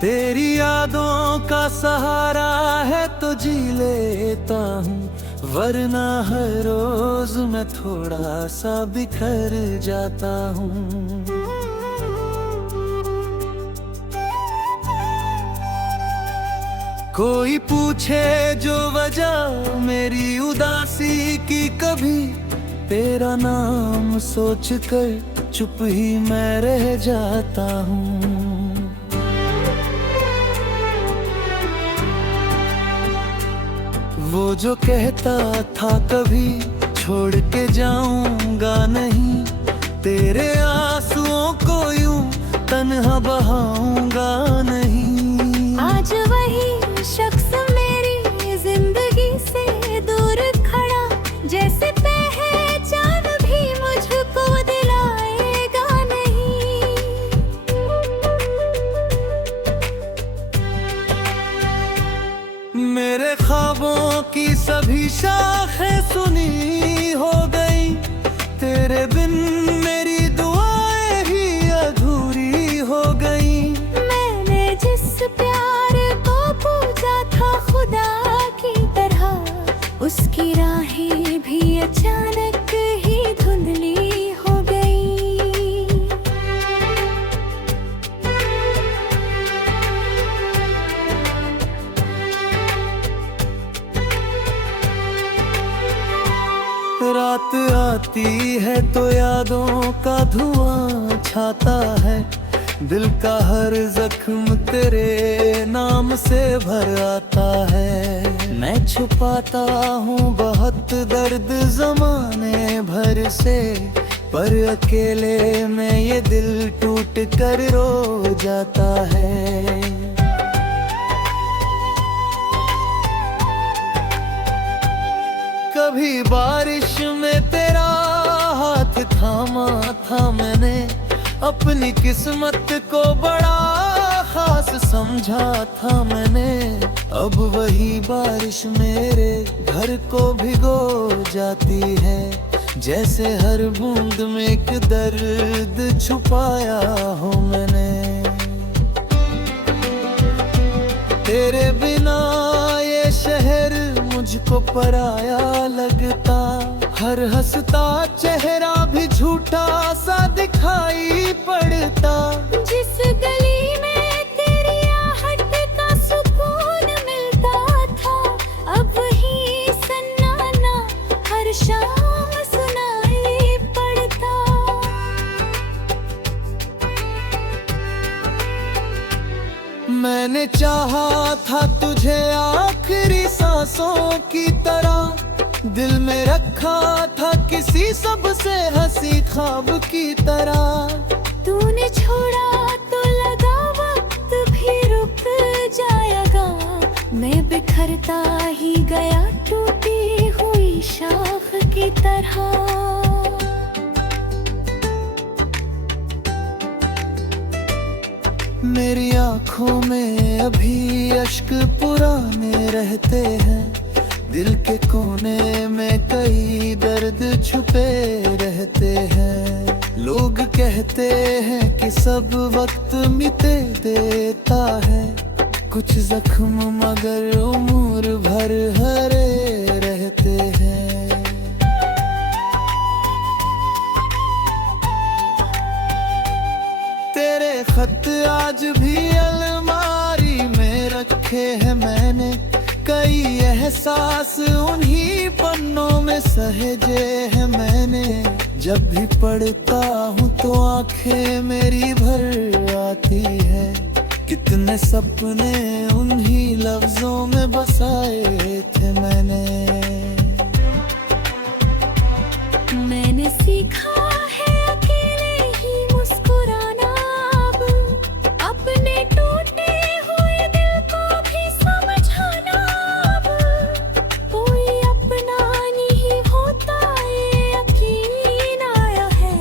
तेरी यादों का सहारा है तो जी लेता हूँ, वरना हर रोज मैं थोड़ा सा बिखर जाता हूँ। कोई पूछे जो वजह मेरी उदासी की, कभी तेरा नाम सोचकर चुप ही मैं रह जाता हूँ। वो जो कहता था कभी छोड़ के जाऊंगा नहीं, तेरे आंसुओं को यूं तन्हा बहाऊंगा नहीं। आज वही शख्स मेरी जिंदगी से दूर खड़ा, जैसे पहचान भी मुझको दिलाएगा नहीं। मेरे ख्वाबों की सभी शाखें सुनी हो गई, तेरे बिन मेरी दुआएं ही अधूरी हो गई। मैंने जिस प्यार को पूजा था खुदा की तरह, उसकी राहें भी अचानक ही धुंधली हो गई। रात आती है तो यादों का धुआं छाता है, दिल का हर जख्म तेरे नाम से भर आता है। मैं छुपाता हूँ बहुत दर्द जमाने भर से, पर अकेले में ये दिल टूट कर रो जाता है। कभी बारिश में तेरा हाथ थामा था मैंने, अपनी किस्मत को बड़ा खास समझा था मैंने। अब वही बारिश मेरे घर को भिगो जाती है, जैसे हर बूंद में एक दर्द छुपाया हो मैंने। तेरे बिना ये शहर मुझको पराया लगता, हर हंसता चेहरा भी झूठा सा दिखाई पड़ता। जिस गली में तेरी आहट का सुकून मिलता था, अब ही सन्नाटा हर शाम सुनाई पड़ता। मैंने चाहा था तुझे आखिरी सांसों की तरह, दिल में रखा था किसी सबसे हंसी ख्वाब की तरह। तूने छोड़ा तो लगा वक्त भी रुक जाएगा, मैं बिखरता ही गया टूटी हुई शाख की तरह। मेरी आँखों में अभी अश्क पुराने रहते हैं, दिल के कोने में कई दर्द छुपे रहते हैं। लोग कहते हैं कि सब वक्त मिटे देता है, कुछ जख्म मगर उम्र भर हरे रहते हैं। तेरे खत आज भी अलमारी में रखे हैं मैंने, कई एहसास उन्हीं पन्नों में सहेजे हैं मैंने। जब भी पढ़ता हूँ तो आंखें मेरी भर आती है, कितने सपने उन्हीं लफ्जों में बसाए थे मैंने। मैंने सीखा है अकेले ही मुस्कुराना, अब अपने टूटे हुए दिल को भी समझाना। अब कोई अपना नहीं होता ये यकीन आया है,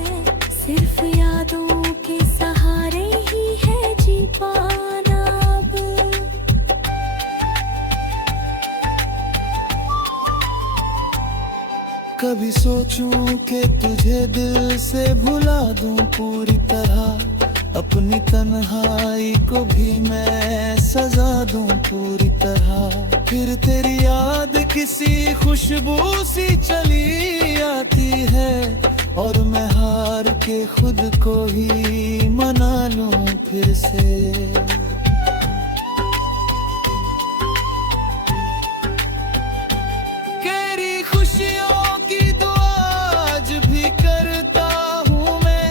सिर्फ यादों के सहारे ही है जी पाना अब। कभी सोचूं कि तुझे दिल से भुला दूं पूरी तरह, अपनी तन्हाई को भी मैं सजा दूं पूरी तरह। फिर तेरी याद किसी खुशबू सी चली आती है, और मैं हार के खुद को ही मना लूं फिर से। तेरी खुशियों की दुआ आज भी करता हूँ मैं,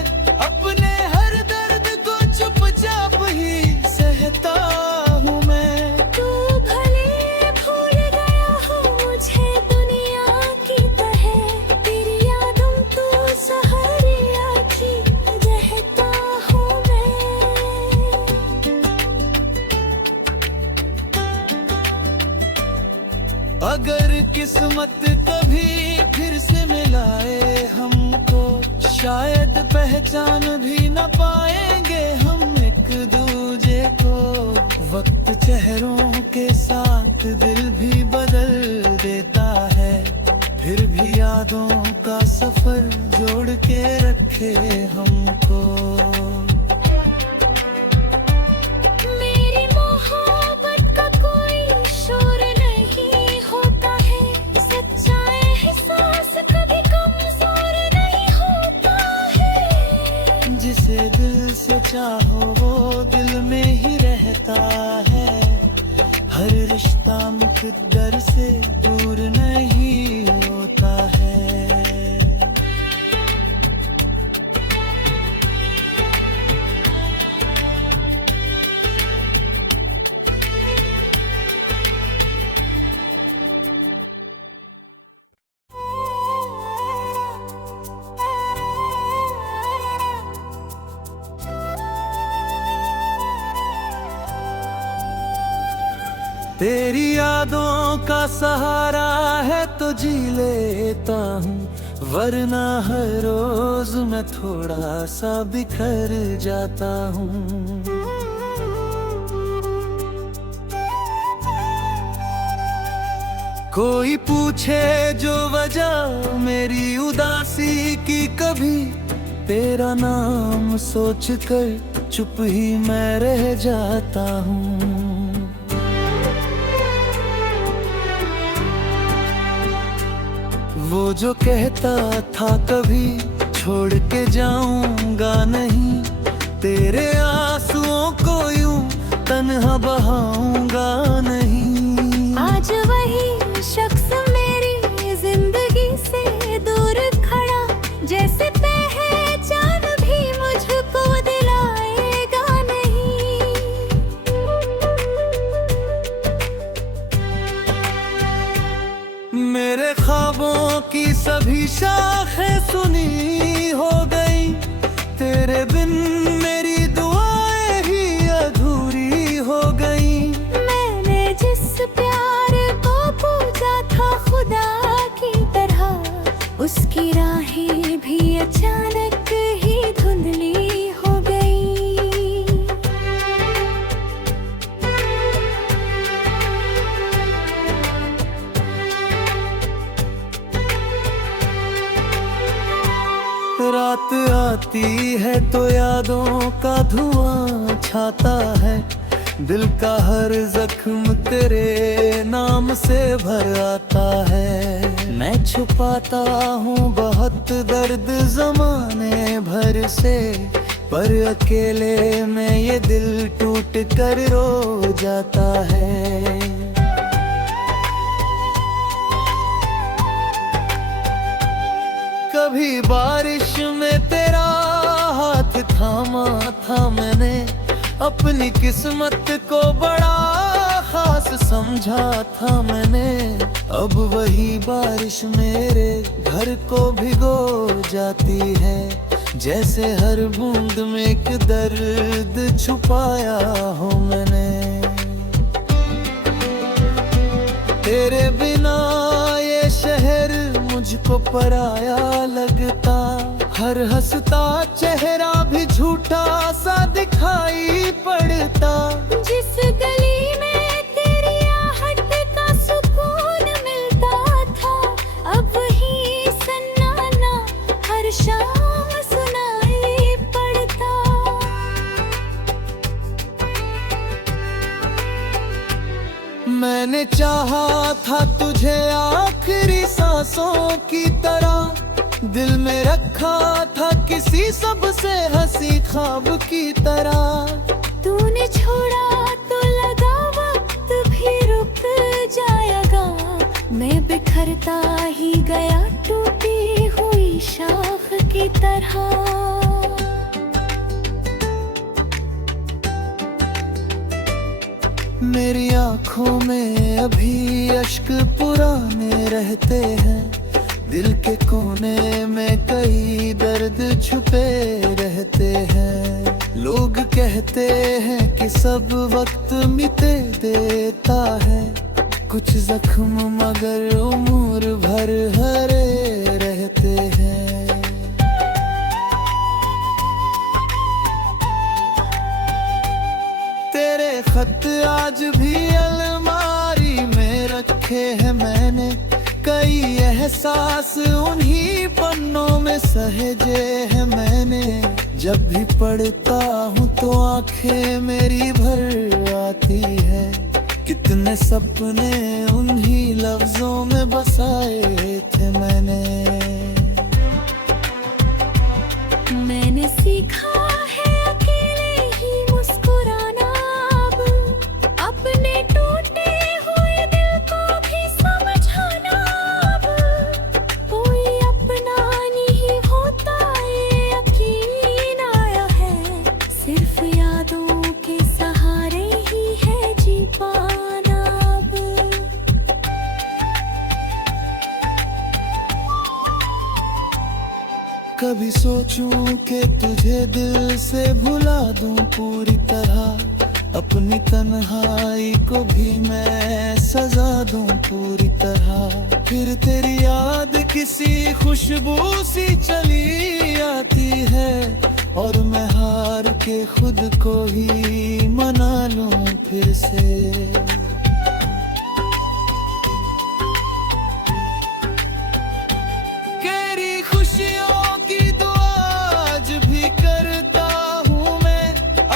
अपने हर दर्द को चुपचाप ही सहता हूँ मैं। तू भले भूल गया हो मुझे दुनिया की तरह, तेरी यादों तू सहारिया की रहता हूँ मैं। अगर किस्मत कभी फिर से मिलाए हमको, शायद पहचान भी न पाएंगे हम एक दूजे को। वक्त चेहरों के साथ दिल भी बदल देता है, फिर भी यादों का सफर जोड़ के रखे हमको। मेरी मोहब्बत का कोई शोर नहीं होता है, सच्चा एहसास कभी कमजोर नहीं होता है। जिसे दिल से चाहो वो दिल में ही रहता है, हर रिश्ता मुकद्दर से दूर नहीं होता है। तेरी यादों का सहारा है तो जी लेता हूँ, वरना हर रोज मैं थोड़ा सा बिखर जाता हूँ। कोई पूछे जो वजह मेरी उदासी की, कभी तेरा नाम सोचकर चुप ही मैं रह जाता हूँ। वो जो कहता था कभी छोड़ के जाऊंगा नहीं, तेरे आंसुओं को यूं तन्हा बहाऊंगा नहीं। आज वही शख्स मेरी जिंदगी से दूर खड़ा, जैसे पहचान भी मुझको दिलाएगा नहीं। मेरे ख्वाबों की सभी शाखें सुनी हो गई, तेरे बिन मेरी दुआएं ही अधूरी हो गई। मैंने जिस प्यार को पूजा था खुदा की तरह, उसकी राहें भी अचानक ही धुंधली हो गई। रात आती है तो यादों का धुआं छाता है, दिल का हर जख्म तेरे नाम से भर आता है। मैं छुपाता हूँ बहुत दर्द जमाने भर से, पर अकेले में ये दिल टूट कर रो जाता है। कभी बारिश में तेरा हाथ थामा था मैंने, अपनी किस्मत को बड़ा खास समझा था मैंने। अब वही बारिश मेरे घर को भिगो जाती है, जैसे हर बूंद में एक दर्द छुपाया हो मैंने। तेरे बिना ये शहर मुझको पराया लगता, हर हंसता चेहरा भी झूठा सा दिखाई पड़ता। जिस गली में तेरी आहट का सुकून मिलता था, अब ही सन्नाटा हर शाम सुनाई पड़ता। था तुझे आखिरी सांसों की तरह, दिल में रखा था किसी सबसे हंसी ख्वाब की तरह। तूने छोड़ा तो लगा वक्त भी रुक जाएगा, मैं बिखरता ही गया टूटी हुई शाख की तरह। मेरी आंखों में अभी अश्क पुराने रहते हैं, दिल के कोने में कई दर्द छुपे रहते हैं। लोग कहते हैं कि सब वक्त मिटे देता है, कुछ जख्म मगर उम्र भर हरे रहते हैं। तेरे खत आज भी अलमारी में रखे हैं मैंने, कई एहसास उन्हीं पन्नों में सहेजे हैं मैंने। जब भी पढ़ता हूँ तो आंखें मेरी भर आती है, कितने सपने उन्हीं लफ्जों में बसाए थे मैंने। मैंने सीखा है अकेले ही मुस्कुराना, अब अपने टूटे हुए दिल को भी समझाना। अब कोई अपना नहीं होता ये यकीन आया है, सिर्फ यादों के सहारे ही है जी पाना अब। कभी सोचूं कि तुझे दिल से भुला दूं पूरी तरह, अपनी तन्हाई को भी मैं सजा दूं पूरी तरह। फिर तेरी याद किसी खुशबू सी चली आती है, और मैं हार के खुद को ही मना लूं फिर से। तेरी खुशियों की दुआ आज भी करता हूँ मैं,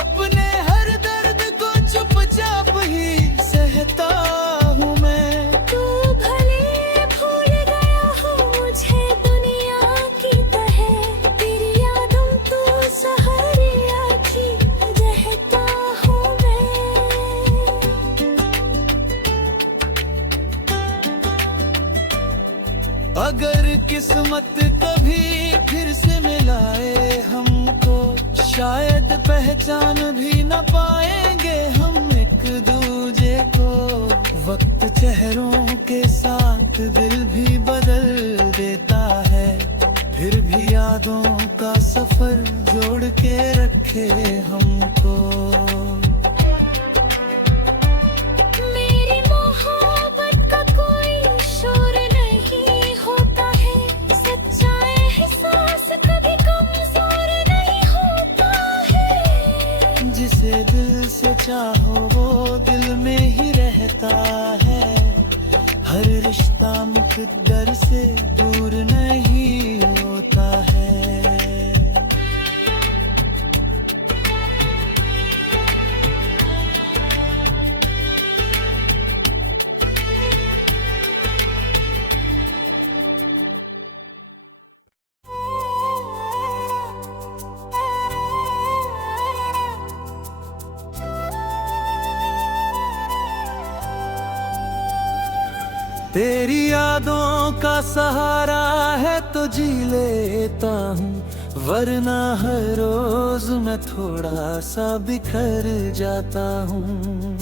अपने हर दर्द को चुपचाप ही सहता हूँ मैं। तू भले भूल गया हो मुझे दुनिया की तरह, तेरी यादों तू सहारिया की रहता हूँ मैं। अगर किस्मत कभी फिर से मिलाए हमको, शायद पहचान भी न पाएंगे हम एक दूजे को। वक्त चेहरों के साथ दिल भी बदल देता है, फिर भी यादों का सफर जोड़ के रखे हमको। मेरी मोहब्बत का कोई शोर नहीं होता है, सच्चा एहसास कभी कमजोर नहीं होता है। जिसे दिल से चाहो वो दिल में ही रहता है, हर रिश्ता मुकद्दर से दूर नहीं होता है। तेरी यादों का सहारा है तो जी लेता हूँ, वरना हर रोज मैं थोड़ा सा बिखर जाता हूँ।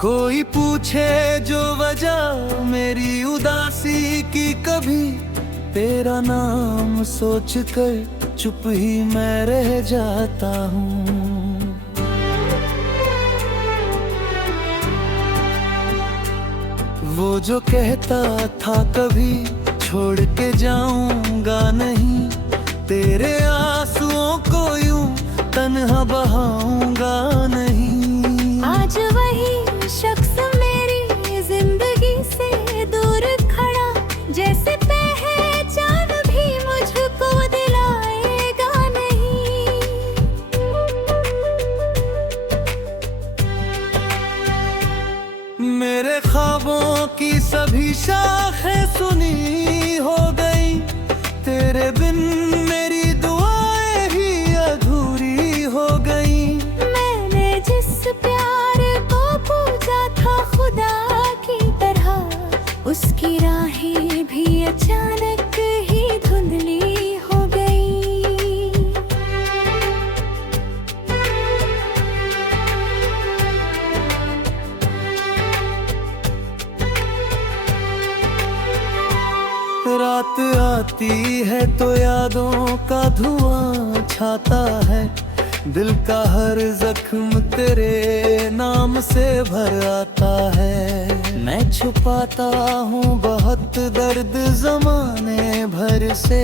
कोई पूछे जो वजह मेरी उदासी की कभी, तेरा नाम सोचकर चुप ही मैं रह जाता हूँ। वो जो कहता था कभी छोड़ के जाऊंगा नहीं, तेरे आंसुओं को यूं तन्हा बहाऊंगा नहीं। आज वही शख्स मेरी जिंदगी से दूर खड़ा, जैसे पहचान भी मुझको दिलाएगा नहीं। की सभी शाखें सुनी हो गई। तेरे बिन मेरी दुआएं ही अधूरी हो गई। मैंने जिस प्यार को पूजा था खुदा की तरह, उसकी राहें भी अचानक ही धुंधली हो गई। रात आती है तो यादों का धुआं छाता है। दिल का हर जख्म तेरे नाम से भर आता है। मैं छुपाता हूँ बहुत दर्द जमाने भर से,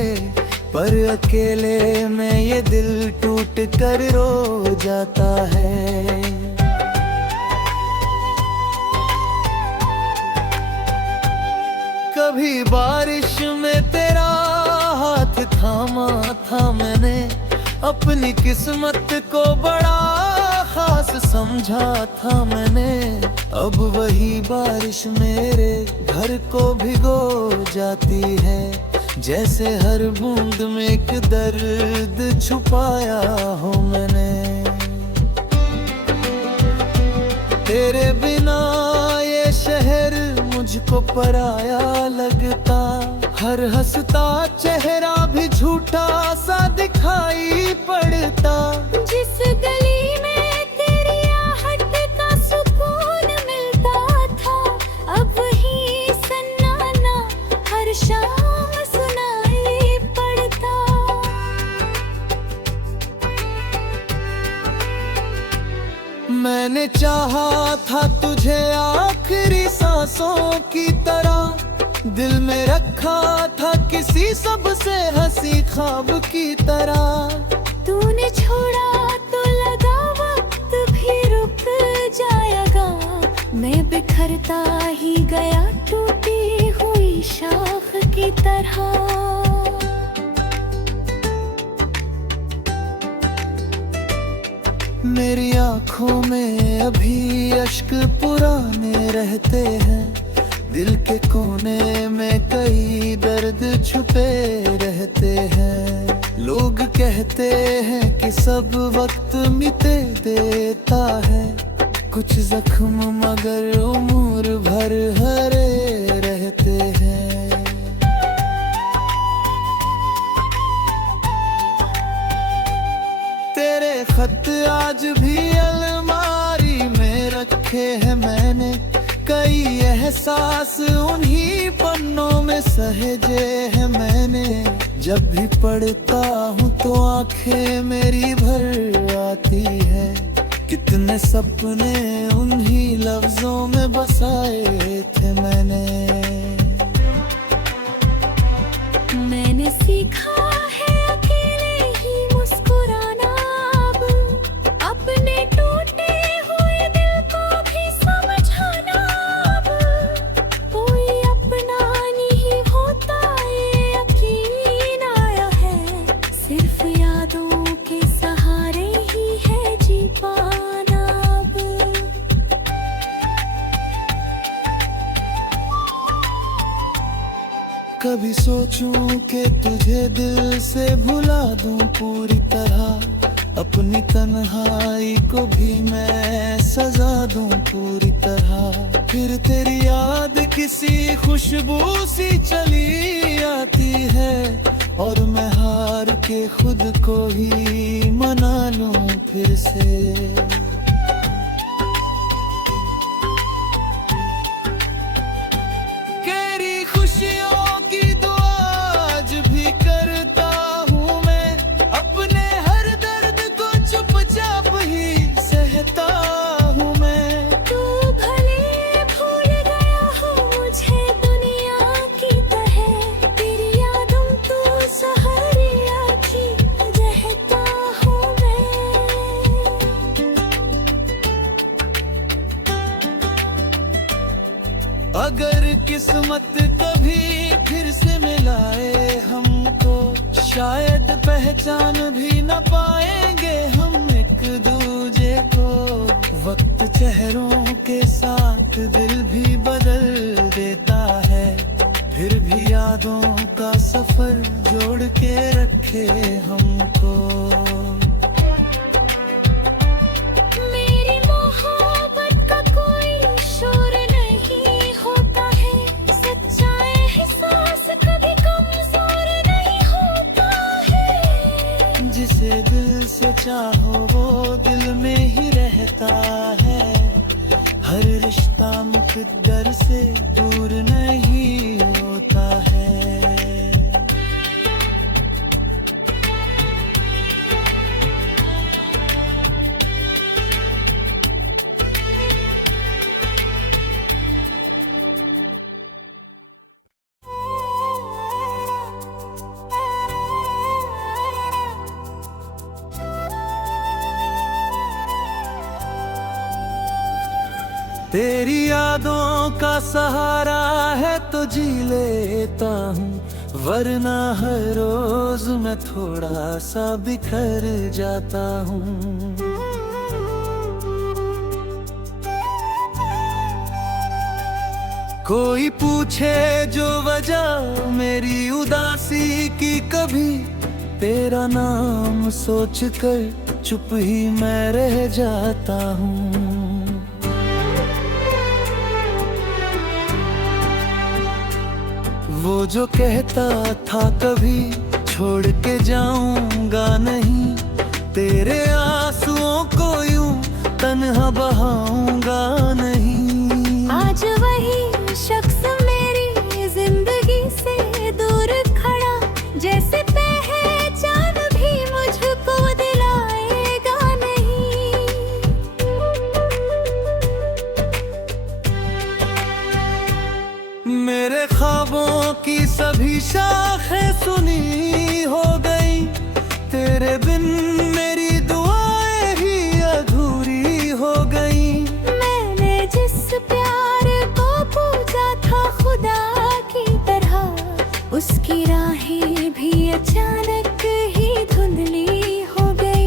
पर अकेले में ये दिल टूट कर रो जाता है। कभी बारिश में तेरा हाथ थामा था मैंने, अपनी किस्मत को बड़ा खास समझा था मैंने। अब वही बारिश मेरे घर को भिगो जाती है, जैसे हर बूंद में एक दर्द छुपाया हो मैंने। तेरे बिना ये शहर मुझको पराया लगता, हर हंसता चेहरा भी झूठा सा दिखाई पड़ता। जिस गली में तेरी आहट का सुकून मिलता था, अब वही सन्नाटा हर शाम सुनाई पड़ता। मैंने चाहा था तुझे आखिरी सांसों की तरह, दिल में रखा था किसी सबसे हंसी ख्वाब की तरह। तूने छोड़ा तो लगा वक्त भी रुक जाएगा, मैं बिखरता ही गया टूटी हुई शाख की तरह। मेरी आंखों में अभी अश्क पुराने रहते हैं, दिल के कोने में कई दर्द छुपे रहते हैं। लोग कहते हैं कि सब वक्त मिटे देता है, कुछ जख्म मगर उम्र भर हरे रहते हैं। तेरे खत आज भी अलमारी में रखे हैं मैंने, कई एहसास उन्हीं पन्नों में सहेजे हैं मैंने। जब भी पढ़ता हूँ तो आंखें मेरी भर आती है, कितने सपने उन्हीं लफ्जों में बसाए थे मैंने। मैंने सीखा है अकेले ही मुस्कुराना, अब अपने टूटे हुए दिल को भी समझाना। अब कोई अपना नहीं होता ये यकीन आया है, सिर्फ यादों के सहारे ही है जी पाना अब। कभी सोचूं कि तुझे दिल से भुला दूं पूरी तरह, अपनी तन्हाई को भी मैं सजा दूं पूरी तरह। फिर तेरी याद किसी खुशबू सी चली आती है, और मैं हार के खुद को ही मना लूं फिर से। अगर किस्मत कभी फिर से मिलाए हमको, शायद पहचान भी न पाएंगे हम एक दूजे को। वक्त चेहरों के साथ दिल भी बदल दे यादों का सफर जोड़ के रखे हमको। मेरी मोहब्बत का कोई शोर नहीं होता है, सच्चा एहसास कभी कमजोर नहीं होता है। जिसे दिल से चाहो वो दिल में ही रहता है, हर रिश्ता मुकद्दर से दूर नहीं होता है। तेरी यादों का सहारा है तो जी लेता हूँ, वरना हर रोज मैं थोड़ा सा बिखर जाता हूँ। कोई पूछे जो वजह मेरी उदासी की, कभी तेरा नाम सोचकर चुप ही मैं रह जाता हूँ। वो जो कहता था कभी छोड़ के जाऊंगा नहीं, तेरे आंसुओं को यूं तन्हा बहाऊंगा नहीं। आज वही शख्स मेरी जिंदगी से दूर खड़ा, जैसे पहचान भी मुझको दिलाएगा नहीं। मेरे ख्वाबों की सभी शाखें सुनी हो गई, तेरे बिन मेरी दुआएं ही अधूरी हो गई। मैंने जिस प्यार को पूजा था खुदा की तरह, उसकी राहें भी अचानक ही धुंधली हो गई।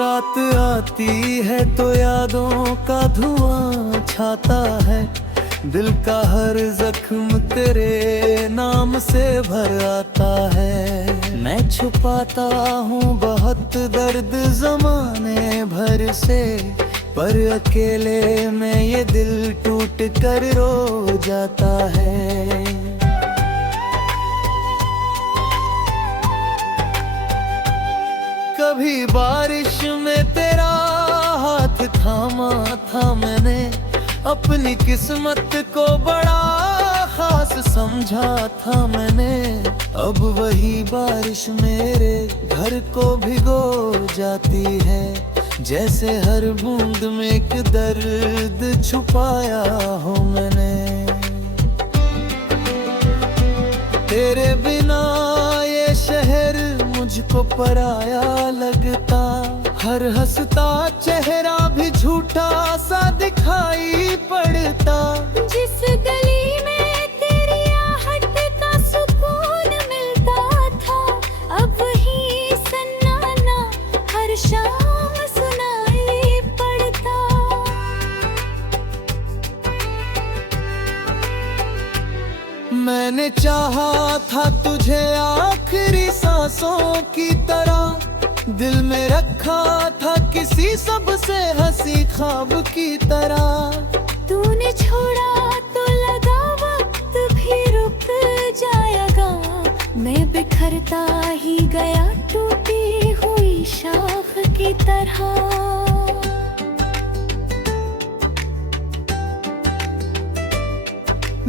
रात आती है तो यादों का धुआं छाता है, दिल का हर जख्म तेरे नाम से भर आता है। मैं छुपाता हूँ बहुत दर्द जमाने भर से, पर अकेले में ये दिल टूट कर रो जाता है। कभी बारिश में तेरा हाथ थामा था मैंने, अपनी किस्मत को बड़ा खास समझा था मैंने। अब वही बारिश मेरे घर को भिगो जाती है, जैसे हर बूंद में एक दर्द छुपाया हो मैंने। तेरे बिना ये शहर मुझको पराया लगता, हर हंसता चेहरा भी झूठा सा दिखाई पड़ता। जिस गली में तेरी आहट का सुकून मिलता था, अब ही सन्नाटा हर शाम सुनाई पड़ता। मैंने चाहा था तुझे आखिरी सांसों की तरह, दिल में रखा था किसी सबसे हंसी ख्वाब की तरह। तूने छोड़ा तो लगा वक्त भी रुक जाएगा, मैं बिखरता ही गया टूटी हुई शाख की तरह।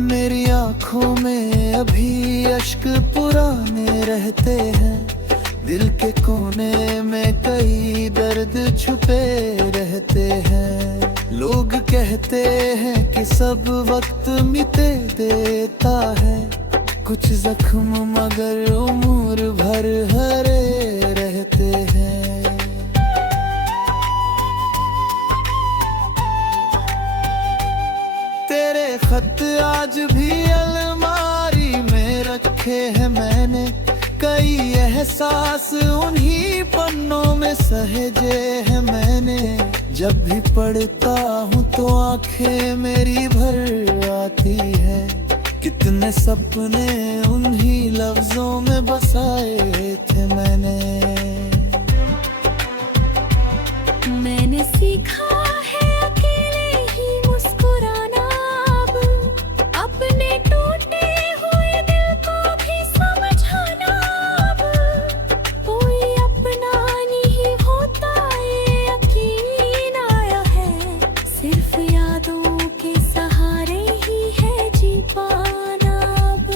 मेरी आंखों में अभी अश्क पुराने रहते हैं, दिल के कोने में कई दर्द छुपे रहते हैं। लोग कहते हैं कि सब वक्त मिटे देता है, कुछ जख्म मगर उम्र भर हरे रहते हैं। तेरे खत आज भी अलमारी में रखे हैं मैंने, कई एहसास उन्हीं पन्नों में सहेजे हैं मैंने। जब भी पढ़ता हूँ तो आंखें मेरी भर आती है। कितने सपने उन्हीं लफ्जों में बसाए थे मैंने। मैंने सीखा है अकेले ही मुस्कुराना अब, अपने टूटे हुए दिल को भी समझाना अब। कोई अपना नहीं होता ये यकीन आया है, सिर्फ यादों के सहारे ही है जी पाना अब।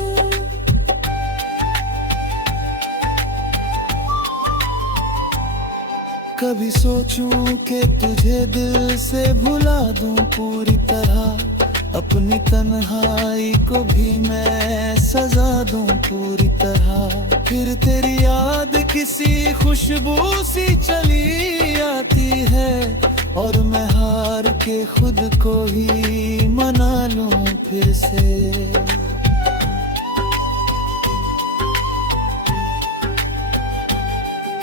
कभी सोचूं कि तुझे दिल से भुला दूं पूरी तरह, अपनी तन्हाई को भी मैं सजा दूं पूरी तरह। फिर तेरी याद किसी खुशबू सी चली आती है, और मैं हार के खुद को ही मना लूं फिर से।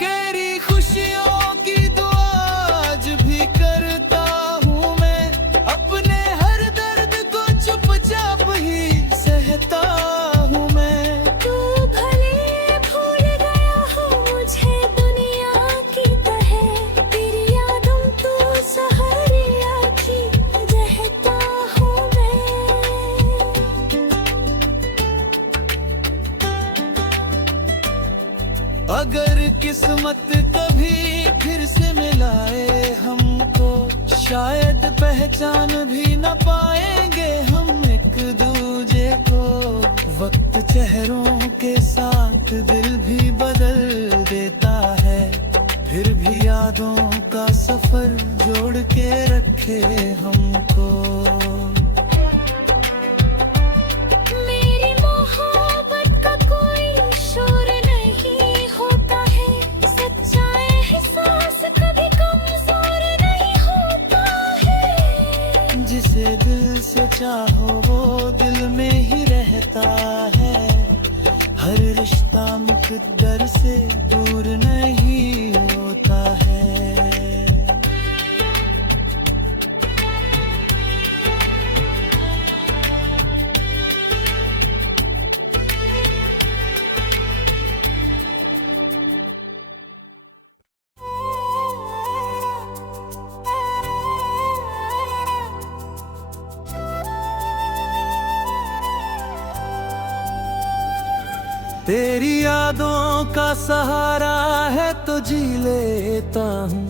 तेरी खुशियों की दुआ आज भी करता हूँ मैं, अपने हर दर्द को चुपचाप ही सहता हूँ मैं। तू भले भूल गया हो मुझे दुनिया की तरह, तेरी यादों तू सहारिया की रहता हूँ मैं। अगर किस्मत कभी फिर से मिलाए हमको, शायद पहचान भी न पाएंगे हम एक दूजे को। वक्त चेहरों के साथ दिल भी बदल देता है, फिर भी यादों का सफर जोड़ के रखे हमको। मेरी मोहब्बत का कोई शोर नहीं होता है, सच्चा एहसास कभी कमजोर नहीं होता है। जिसे दिल से चाहो वो दिल में ही रहता है, हर रिश्ता मुकद्दर से दूर नहीं होता है। तेरी यादों का सहारा है तो जी लेता हूँ,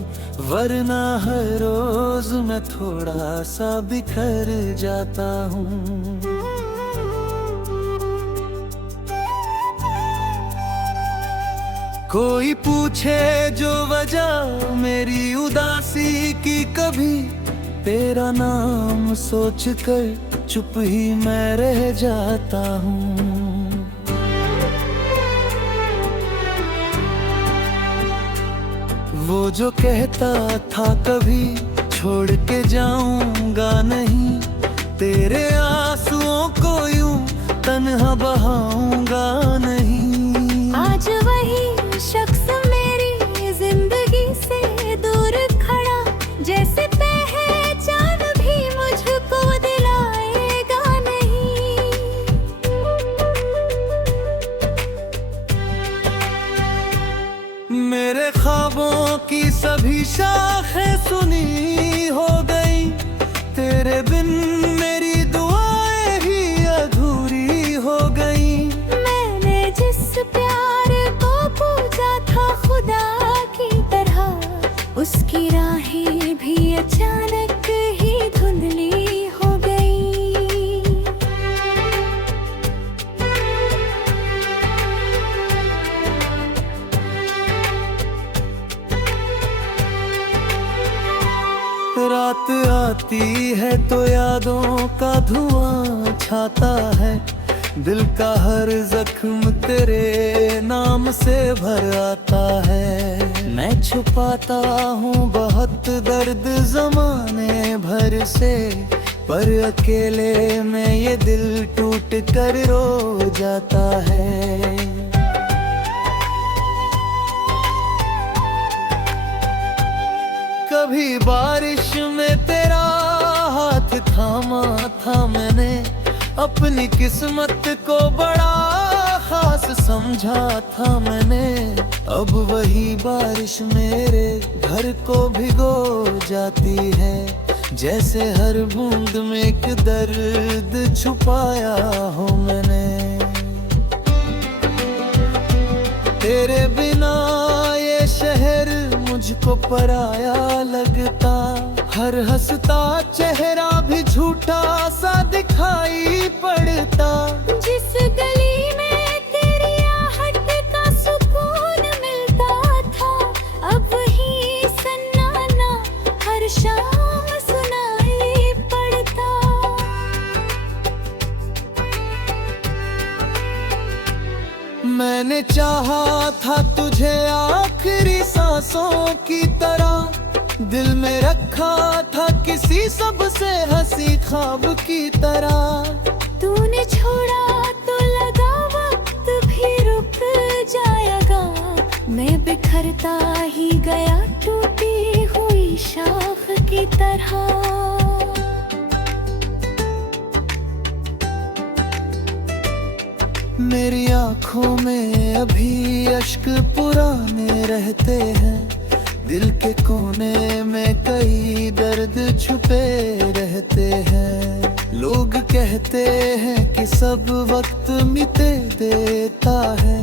वरना हर रोज मैं थोड़ा सा बिखर जाता हूँ। कोई पूछे जो वजह मेरी उदासी की कभी, तेरा नाम सोचकर चुप ही मैं रह जाता हूँ। वो जो कहता था कभी छोड़ के जाऊंगा नहीं, तेरे आंसुओं को यूं तन्हा बहाऊंगा नहीं। आज वही शख्स मेरी जिंदगी से दूर खड़ा, जैसे पहचान भी मुझको दिलाएगा नहीं। मेरे ख्वाबों की सभी शाखें सुनी हो गई, तेरे बिन मेरी दुआएं ही अधूरी हो गई। मैंने जिस प्यार को पूजा था खुदा की तरह, उसकी राहें भी अचानक ही धुंधली हो गई। रात आती है तो यादों का धुआं छाता है, दिल का हर जख्म तेरे नाम से भर आता है। मैं छुपाता हूँ बहुत दर्द जमाने भर से, पर अकेले में ये दिल टूट कर रो जाता है। कभी बारिश में तेरा हाथ थामा था मैंने, अपनी किस्मत को बड़ा खास समझा था मैंने। अब वही बारिश मेरे घर को भिगो जाती है, जैसे हर बूंद में एक दर्द छुपाया हो मैंने। तेरे बिना ये शहर मुझको पराया लगता, हर हंसता चेहरा भी झूठा सा दिखाई पड़ता। जिस गली में तेरी आहट का सुकून मिलता था, अब वही सन्नाटा हर शाम सुनाई पड़ता। मैंने चाहा था तुझे आखिरी सांसों की तरह, दिल में रखा था किसी सबसे हंसी ख्वाब की तरह। तूने छोड़ा तो लगा वक्त भी रुक जाएगा, मैं बिखरता ही गया टूटी हुई शाख की तरह। मेरी आंखों में अभी अश्क पुराने रहते हैं, दिल के कोने में कई दर्द छुपे रहते हैं। लोग कहते हैं कि सब वक्त मिटे देता है,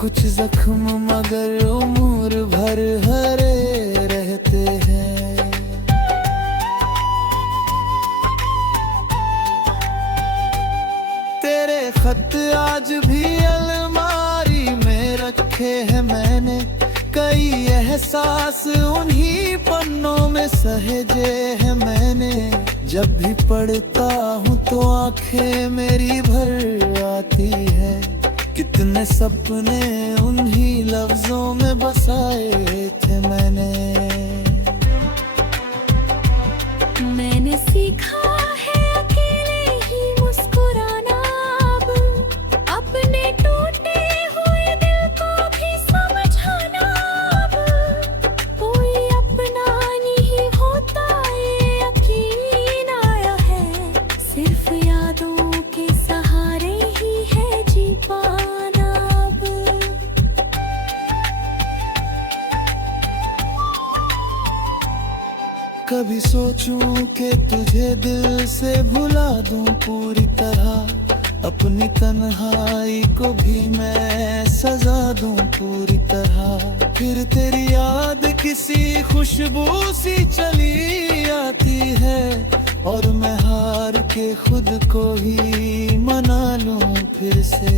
कुछ जख्म मगर उम्र भर हरे रहते हैं। तेरे खत आज भी अलमारी में रखे हैं मैंने, कई एहसास उन्हीं पन्नों में सहेजे हैं मैंने। जब भी पढ़ता हूँ तो आंखें मेरी भर आती है, कितने सपने उन्हीं लफ्जों में बसाए थे मैंने। मैंने सीखा है अकेले ही मुस्कुराना, अब अपने टूटे हुए दिल को भी समझाना। अब कोई अपना नहीं होता ये यकीन आया है, सिर्फ यादों के सहारे ही है जी पाना अब। कभी सोचूं कि तुझे दिल से भुला दूं पूरी तरह, अपनी तन्हाई को भी मैं सजा दूं पूरी तरह। फिर तेरी याद किसी खुशबू सी चली आती है, और मैं हार के खुद को ही मना लूं फिर से।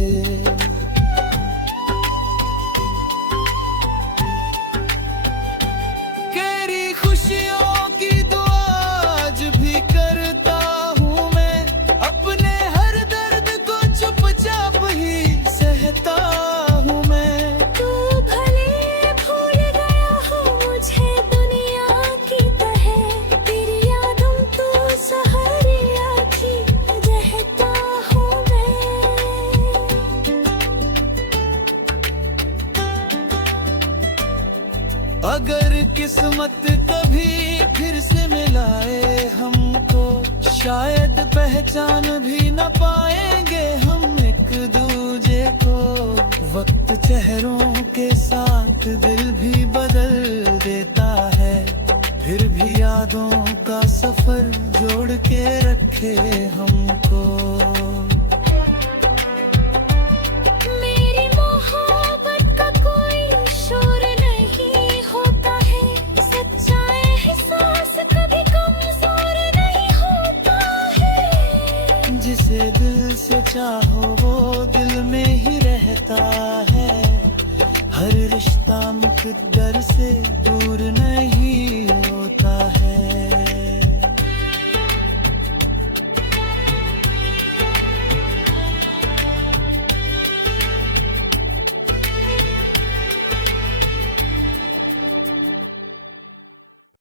तेरी खुशियों की दुआ आज भी करता हूँ मैं, अपने हर दर्द को चुपचाप ही सहता हूँ मैं। तू भले भूल गया हो मुझे दुनिया की तरह, तेरी यादों तो सहारिया की रहता हूँ मैं। अगर किस्मत कभी फिर से मिलाए हमको, शायद पहचान भी न पाएंगे हम एक दूजे को। वक्त चेहरों के साथ दिल भी बदल देता है, फिर भी यादों का सफर जोड़ के रखे हमको। मेरी मोहब्बत का कोई शोर नहीं होता है, सच्चा एहसास कभी कमजोर नहीं होता है। जिसे दिल से चाहो वो दिल में ही रहता है, हर रिश्ता मुकद्दर से दूर नहीं होता है।